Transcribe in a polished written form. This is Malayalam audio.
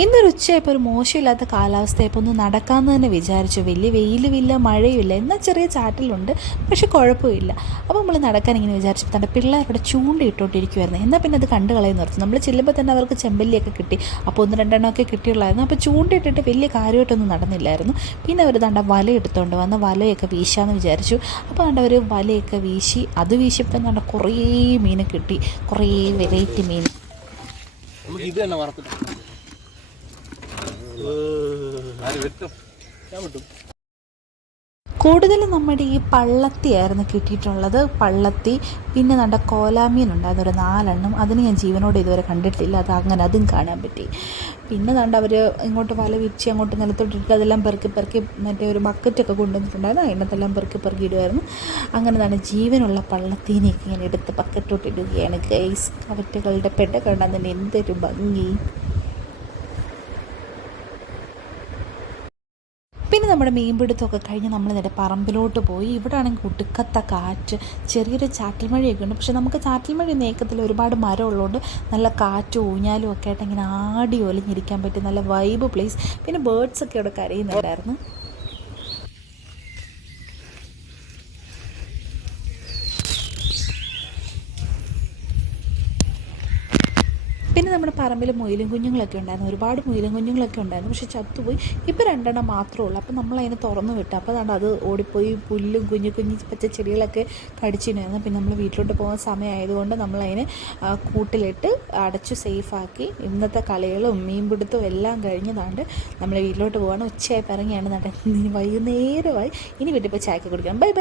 ഇന്നൊരു ഉച്ചയായപ്പോൾ ഒരു മോശമില്ലാത്ത കാലാവസ്ഥയായപ്പോൾ ഒന്ന് നടക്കാമെന്ന് തന്നെ വിചാരിച്ചു. വലിയ വെയിലുമില്ല, മഴയുമില്ല, എന്നാൽ ചെറിയ ചാറ്റലുണ്ട്, പക്ഷെ കുഴപ്പമില്ല. അപ്പോൾ നമ്മൾ നടക്കാൻ ഇങ്ങനെ വിചാരിച്ചപ്പോൾ തൻ്റെ പിള്ളേരുടെ ചൂണ്ടയിട്ടോണ്ടിരിക്കുമായിരുന്നു. എന്നാൽ പിന്നെ അത് കണ്ടു കളയുന്ന ഓർത്തു. നമ്മൾ ചെല്ലുമ്പോൾ തന്നെ അവർക്ക് ചെമ്പല്ലിയൊക്കെ കിട്ടി. അപ്പോൾ 1-2 കിട്ടിയുള്ളായിരുന്നു. അപ്പോൾ ചൂണ്ടയിട്ടിട്ട് വലിയ കാര്യമായിട്ടൊന്നും നടന്നില്ലായിരുന്നു. പിന്നെ അവർ ദാണ്ട വല എടുത്തുകൊണ്ട് വന്ന് വലയൊക്കെ വീശാമെന്ന് വിചാരിച്ചു. അപ്പോൾ ദാണ്ട അവർ വലയൊക്കെ വീശി, അത് വീശിയപ്പോൾ തന്നെ ദാണ്ട കുറേ മീൻ കിട്ടി, കുറേ വെറൈറ്റി മീൻ. ഇത് തന്നെ വറത്തില്ല. കൂടുതലും നമ്മുടെ ഈ പള്ളത്തിയായിരുന്നു കിട്ടിയിട്ടുള്ളത്. പള്ളത്തി, പിന്നെ നമ്മുടെ കോലാമീൻ ഉണ്ടായിരുന്നു ഒരു 4 അതിന് ഞാൻ ജീവനോട് ഇതുവരെ കണ്ടിട്ടില്ല. അതും കാണാൻ പറ്റി. പിന്നെ ദാണ്ട് അവർ ഇങ്ങോട്ട് വല വിരിച്ച് അങ്ങോട്ട് നിലത്തോട്ടിട്ട് അതെല്ലാം പെറുക്കി മറ്റേ ഒരു ബക്കറ്റൊക്കെ കൊണ്ടുവന്നിട്ടുണ്ടായിരുന്നു. അതിനകത്തെല്ലാം പെറുക്കി ഇടുമായിരുന്നു. അങ്ങനെ തന്നെ ജീവനുള്ള പള്ളത്തീനെയൊക്കെ ഇങ്ങനെ എടുത്ത് ബക്കറ്റോട്ട് ഇടുകയാണ് ഗൈസ്. അവറ്റകളുടെ പെട കാണാൻ തന്നെ എന്തൊരു ഭംഗി. പിന്നെ നമ്മുടെ മീൻപിടുത്തമൊക്കെ കഴിഞ്ഞ് നമ്മൾ നേരെ പറമ്പിലോട്ട് പോയി. ഇവിടെ ആണെങ്കിൽ ഒടുക്കത്ത കാറ്റ്, ചെറിയൊരു ചാറ്റൽ മഴയൊക്കെ ഉണ്ട്. പക്ഷെ നമുക്ക് ചാറ്റൽ മഴ നേക്കത്തിൽ ഒരുപാട് മരം ഉള്ളതുകൊണ്ട് നല്ല കാറ്റും ഊഞ്ഞാലും ഒക്കെ ആയിട്ട് ഇങ്ങനെ ആടി ഒലിഞ്ഞിരിക്കാൻ പറ്റും. നല്ല വൈബ് പ്ലേസ്. പിന്നെ ബേർഡ്സൊക്കെ ഇവിടെ കരയുന്നുണ്ടായിരുന്നു. പിന്നെ നമ്മുടെ പറമ്പിൽ മുയലും കുഞ്ഞുങ്ങളൊക്കെ ഉണ്ടായിരുന്നു. ഒരുപാട് മുയലും കുഞ്ഞുങ്ങളൊക്കെ ഉണ്ടായിരുന്നു. പക്ഷെ ചത്തുപോയി. ഇപ്പോൾ 2 മാത്രമേ ഉള്ളൂ. അപ്പോൾ നമ്മളതിനെ തുറന്നു വിട്ടു. അപ്പോൾ അത് ഓടിപ്പോയി പുല്ലും കുഞ്ഞു പച്ച ചെടികളൊക്കെ കടിച്ചിട്ടുണ്ടായിരുന്നു. പിന്നെ നമ്മൾ വീട്ടിലോട്ട് പോകാൻ സമയമായതുകൊണ്ട് നമ്മളതിനെ കൂട്ടിലിട്ട് അടച്ചു സേഫാക്കി. ഇന്നത്തെ കളികളും മീൻപിടുത്തവും എല്ലാം കഴിഞ്ഞതാണ്ട് നമ്മൾ വീട്ടിലോട്ട് പോകാൻ ഉച്ചയായി ഇറങ്ങിയാണ് നടക്കുന്നത്. വൈകുന്നേരമായി. ഇനി വീട്ടിൽ പോയി ചായക്ക് കുടിക്കണം. Bye bye.